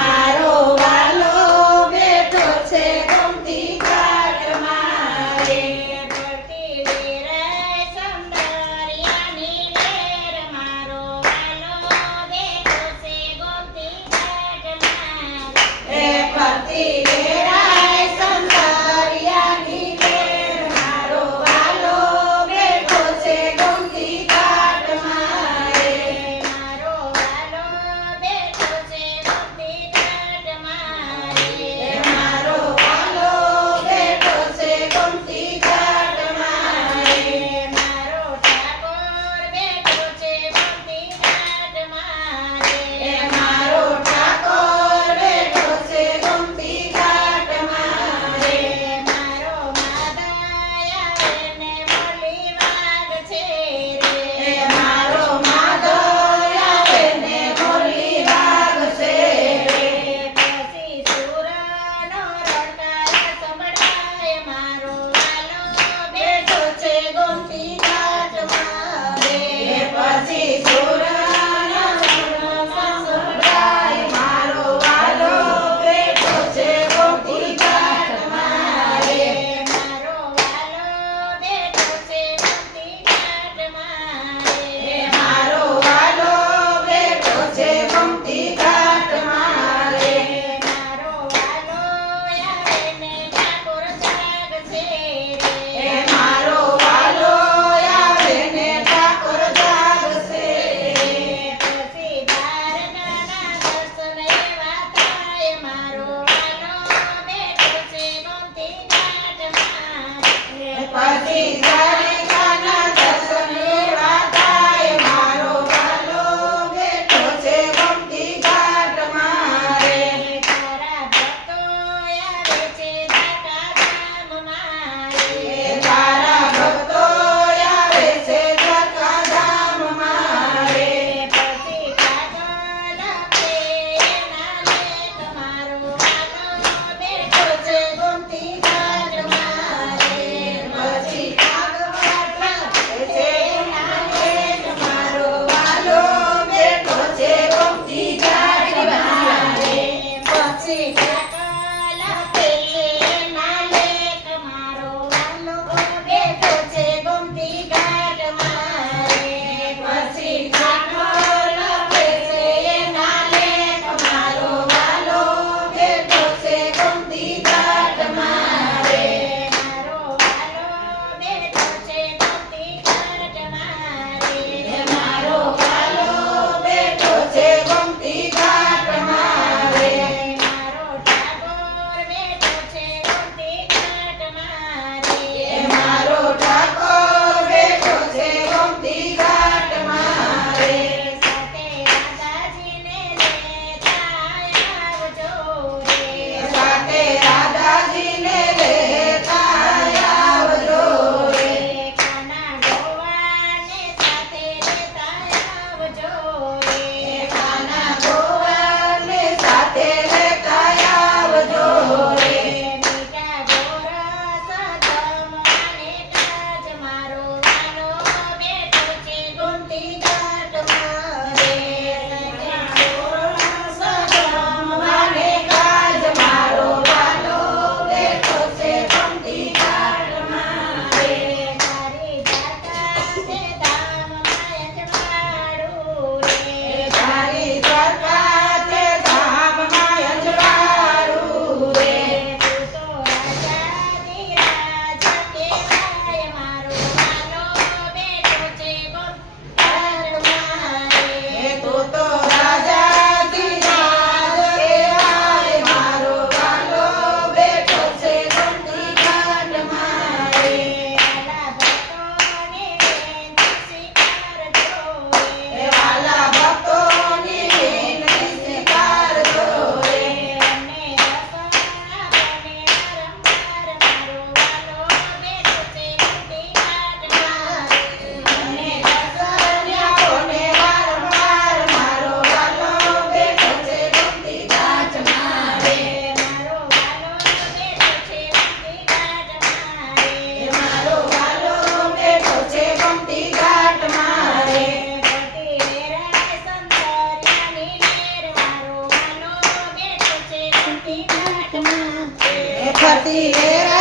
มา que